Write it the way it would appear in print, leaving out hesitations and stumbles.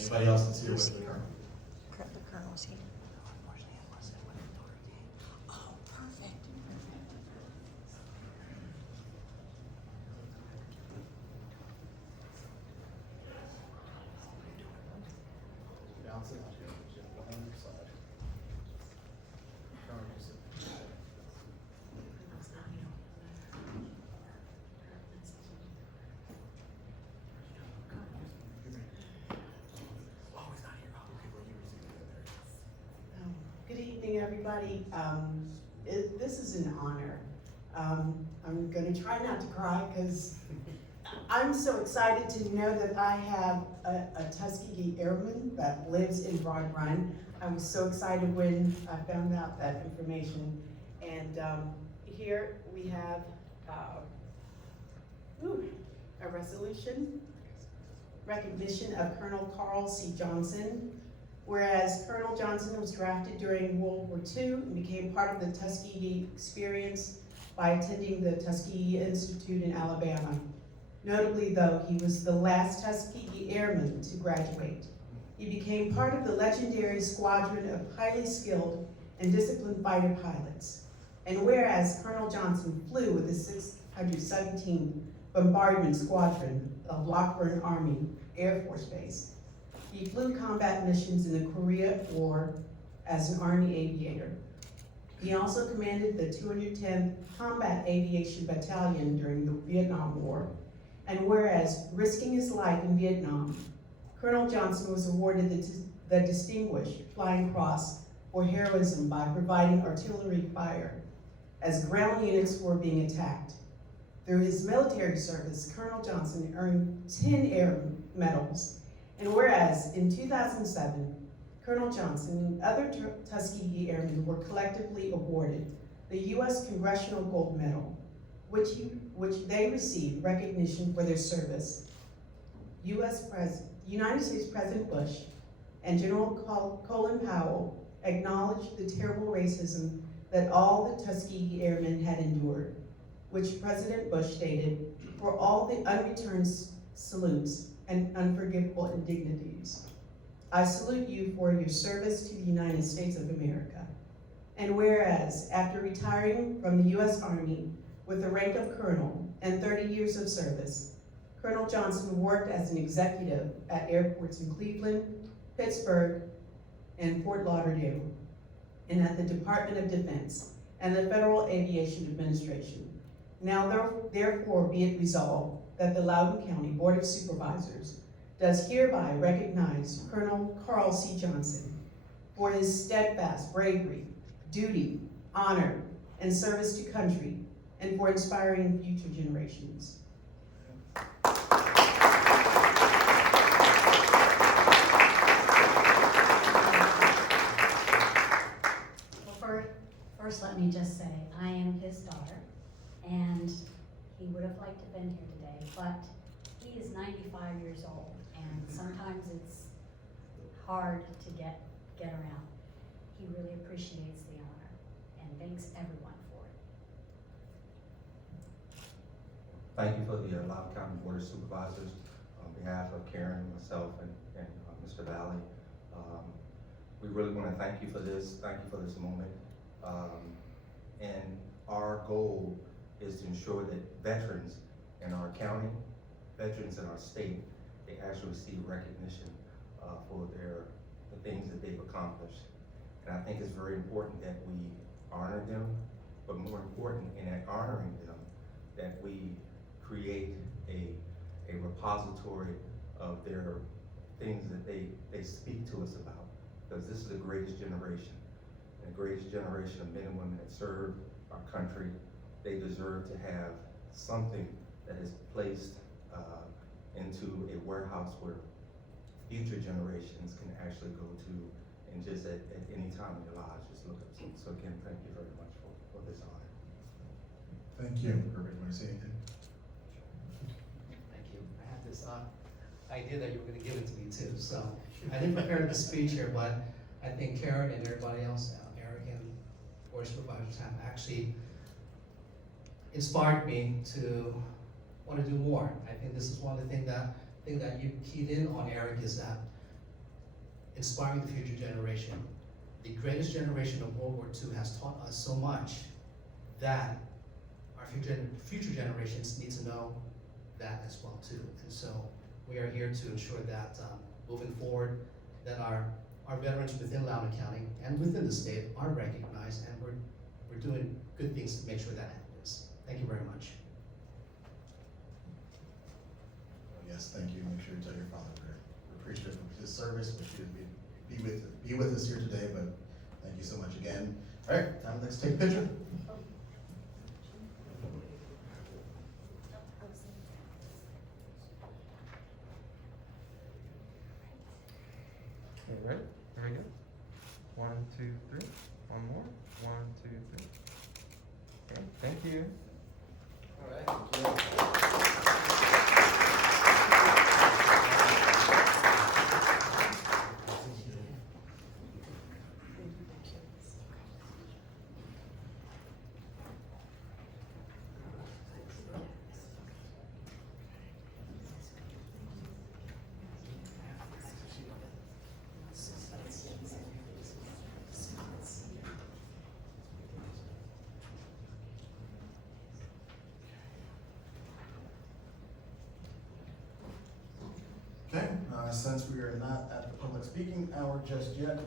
Anybody else that's here with the colonel? The colonel's here. Oh, perfect. Bounce it out here. Just on your side. Colonel, you sit. Good evening, everybody. This is an honor. I'm going to try not to cry because I'm so excited to know that I have a Tuskegee Airman that lives in Broad Run. I was so excited when I found out that information. And here we have a resolution, recognition of Colonel Carl C. Johnson. Whereas Colonel Johnson was drafted during World War II and became part of the Tuskegee experience by attending the Tuskegee Institute in Alabama. Notably though, he was the last Tuskegee Airman to graduate. He became part of the legendary squadron of highly skilled and disciplined fighter pilots. And whereas Colonel Johnson flew with the 617th Bombardment Squadron of Lockburn Army Air Force Base, he flew combat missions in the Korea War as an Army aviator. He also commanded the 210th Combat Aviation Battalion during the Vietnam War. And whereas risking his life in Vietnam, Colonel Johnson was awarded the Distinguished Flying Cross for heroism by providing artillery fire as ground units were being attacked. Through his military service, Colonel Johnson earned 10 air medals. And whereas in 2007, Colonel Johnson and other Tuskegee Airmen were collectively awarded the U.S. Congressional Gold Medal, which they received recognition for their service. United States President Bush and General Colin Powell acknowledged the terrible racism that all the Tuskegee Airmen had endured, which President Bush stated, for all the unreturned salutes and unforgivable indignities. I salute you for your service to the United States of America. And whereas, after retiring from the U.S. Army with the rank of colonel and 30 years of service, Colonel Johnson worked as an executive at airports in Cleveland, Pittsburgh, and Fort Lauderdale, and at the Department of Defense and the Federal Aviation Administration. Now therefore be it resolved that the Loudoun County Board of Supervisors does hereby recognize Colonel Carl C. Johnson for his steadfast bravery, duty, honor, and service to country, and for inspiring future generations. Well, first let me just say, I am his daughter, and he would have liked to have been here today, but he is 95 years old, and sometimes it's hard to get around. He really appreciates the honor and thanks everyone for it. Thank you for the Loudoun County Board of Supervisors. On behalf of Karen, myself, and Mr. Valley, we really want to thank you for this. Thank you for this moment. And our goal is to ensure that veterans in our county, veterans in our state, they actually receive recognition for the things that they've accomplished. And I think it's very important that we honor them, but more important in that honoring them, that we create a repository of their things that they speak to us about. Because this is the greatest generation, and the greatest generation of men and women that serve our country. They deserve to have something that is placed into a warehouse where future generations can actually go to and just at any time in their lives just look up to. So again, thank you very much for this honor. Thank you. Herbert, want to say anything? Thank you. I had this idea that you were going to give it to me too, so I didn't prepare the speech here, but I think Karen and everybody else, Eric and board supervisors, have actually inspired me to want to do more. I think this is one of the things that you keyed in on, Eric, is that inspiring the future generation. The greatest generation of World War II has taught us so much that our future generations need to know that as well too. And so we are here to ensure that moving forward, that our veterans within Loudoun County and within the state are recognized, and we're doing good things to make sure that happens. Thank you very much. Yes, thank you. Make sure you tell your father we're appreciative of his service. Wish he would be with us here today, but thank you so much again. All right, let's take a picture. Okay, ready? Here we go. 1, 2, 3. One more. 1, 2, 3. Okay, thank you. Okay, since we are not at the public speaking hour just yet,